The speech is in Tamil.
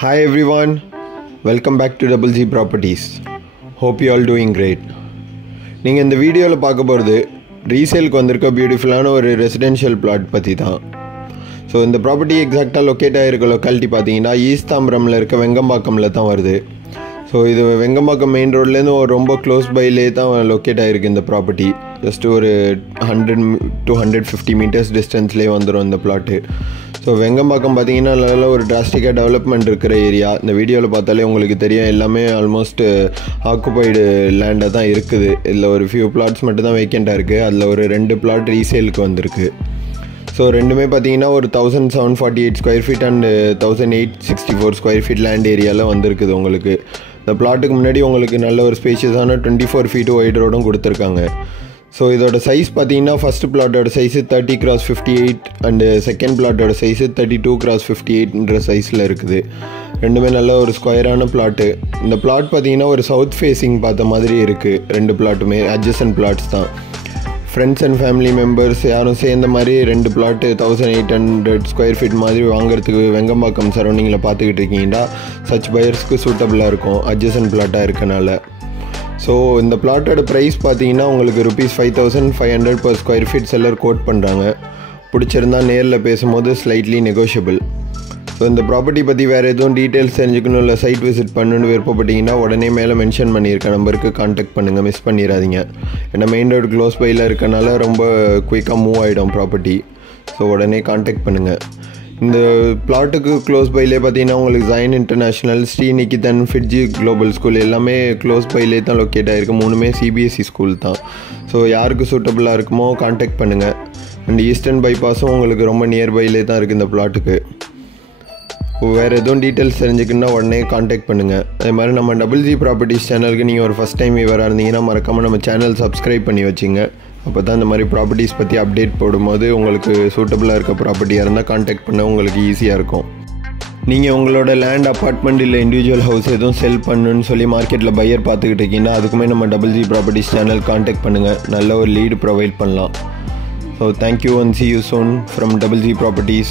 Hi everyone, welcome back to Double G Properties. Hope you all doing great. நீங்கள் இந்த வீடியோவில் பார்க்க போகிறது ரீசேலுக்கு வந்திருக்க பியூட்டிஃபுல்லான ஒரு ரெசிடென்ஷியல் பிளாட் பற்றி தான். ஸோ இந்த ப்ராப்பர்ட்டி எக்ஸாக்டாக லொக்கேட் ஆகிருக்க லொக்காலிட்டி பார்த்தீங்கன்னா ஈஸ்ட் தாம்பரமில் இருக்க வெங்கம்பாக்கமில் தான் வருது. ஸோ இது வெங்கம்பாக்கம் மெயின் ரோட்லேருந்து ஒரு ரொம்ப க்ளோஸ் பைலே தான் லொக்கேட் ஆகிருக்கு இந்த ப்ராப்பர்ட்டி. ஜஸ்ட் ஒரு 100 to 150 மீட்டர்ஸ் டிஸ்டன்ஸ்லேயே வந்துடும் இந்த பிளாட்டு. ஸோ வெங்கம்பாக்கம் பார்த்தீங்கன்னா நல்ல ஒரு டிராஸ்டிக்காக டெவலப்மெண்ட் இருக்கிற ஏரியா. இந்த வீடியோவில் பார்த்தாலே உங்களுக்கு தெரியும், எல்லாமே ஆல்மோஸ்ட் ஆக்குபைடு லேண்டாக தான் இருக்குது. இதில் ஒரு ஃபியூ பிளாட்ஸ் மட்டும் தான் வேக்கெண்ட்டாக இருக்குது. அதில் ஒரு 2 பிளாட் ரீசேலுக்கு வந்திருக்கு. ஸோ ரெண்டுமே பார்த்தீங்கன்னா ஒரு 1748 square feet and 1864 square feet land ஏரியாவில் வந்திருக்குது. உங்களுக்கு இந்த பிளாட்டுக்கு முன்னாடி உங்களுக்கு நல்ல ஒரு ஸ்பேஷியஸான 24 feet ஒயிட் ரோடும் கொடுத்துருக்காங்க. ஸோ இதோட சைஸ் பார்த்தீங்கன்னா ஃபஸ்ட் பிளாட்டோட சைஸு 30x58 அண்டு செகண்ட் பிளாட்டோட சைஸு 32x58ன்ற சைஸில் இருக்குது. ரெண்டுமே நல்ல ஒரு ஸ்கொயரான பிளாட்டு. இந்த பிளாட் பார்த்தீங்கன்னா ஒரு சவுத் ஃபேஸிங் பார்த்த மாதிரி இருக்குது. 2 பிளாட்டுமே அட்ஜசன்ட் பிளாட்ஸ் தான். ஃப்ரெண்ட்ஸ் அண்ட் ஃபேமிலி மெம்பர்ஸ் யாரும் சேர்ந்த மாதிரி 2 பிளாட்டு 1800 ஸ்கொயர் ஃபீட் மாதிரி வாங்குறதுக்கு வெங்கம்பாக்கம் சரௌண்டிங்கில் பார்த்துக்கிட்டு இருக்கீங்கன்னா சச் பையர்ஸ்க்கு சூட்டபுளாக இருக்கும், அட்ஜசன்ட் பிளாட்டாக இருக்கனால. ஸோ இந்த பிளாட்டோட ப்ரைஸ் பார்த்தீங்கன்னா உங்களுக்கு ₹5,500 per square feet seller quote பண்ணுறாங்க. பிடிச்சிருந்தா நேரில் பேசும்போது ஸ்லைட்லி நெகோஷியபிள். ஸோ இந்த ப்ராப்பர்ட்டி பற்றி வேறு எதுவும் டீட்டெயில்ஸ் தெரிஞ்சுக்கணும் இல்லை சைட் விசிட் பண்ணணுன்னு விருப்பப்பட்டீங்கன்னா உடனே மேலே மென்ஷன் பண்ணியிருக்க நம்பருக்கு கான்டாக்ட் பண்ணுங்கள், மிஸ் பண்ணிடாதீங்க. ஏன்னா மெயின் ரோடு க்ளோஸ் பையில் இருக்கனால ரொம்ப குயிக்காக மூவ் ஆகிடும் ப்ராப்பர்ட்டி. ஸோ உடனே கான்டாக்ட் பண்ணுங்கள். இந்த பிளாட்டுக்கு க்ளோஸ் பைலே பார்த்தீங்கன்னா உங்களுக்கு Jain international, ஸ்ரீநிகிதன், FIITJEE global school எல்லாமே க்ளோஸ் பைலே தான் லொக்கேட் ஆகிருக்கு. 3மே CBSE ஸ்கூல் தான். ஸோ யாருக்கு சூட்டபுளாக இருக்குமோ கான்டாக்ட் பண்ணுங்கள். அண்ட் ஈஸ்டர்ன் பைபாஸும் உங்களுக்கு ரொம்ப நியர்பைலே தான் இருக்குது இந்த பிளாட்டுக்கு. வேறு எதுவும் டீட்டெயில்ஸ் தெரிஞ்சுக்கணுன்னா உடனே கான்டாக்ட் பண்ணுங்கள். அதே மாதிரி நம்ம டபுள் ஜி ப்ராப்பர்ட்டிஸ் சேனலுக்கு நீங்கள் ஒரு ஃபஸ்ட் டைம் வியூவராக இருந்தீங்கன்னா மறக்காமல் நம்ம சேனல் சப்ஸ்கிரைப் பண்ணி வச்சுங்க. அப்போ தான் இந்த மாதிரி ப்ராப்பர்ட்டிஸ் பற்றி அப்டேட் போடும்போது உங்களுக்கு சூட்டபுளாக இருக்க ப்ராப்பர்ட்டியாக இருந்தால் கான்டாக்ட் பண்ண உங்களுக்கு ஈஸியாக இருக்கும். நீங்கள் உங்களோட லேண்ட், அப்பார்ட்மெண்ட் இல்லை இண்டிவிஜுவல் ஹவுஸ் எதுவும் செல் பண்ணணுன்னு சொல்லி மார்க்கெட்டில் பையர் பார்த்துக்கிட்டு இருக்கீங்கன்னா அதுக்குமே நம்ம double G properties channel contact பண்ணுங்கள். நல்ல ஒரு லீடு ப்ரொவைட் பண்ணலாம். So thank you and see you soon from Double G Properties.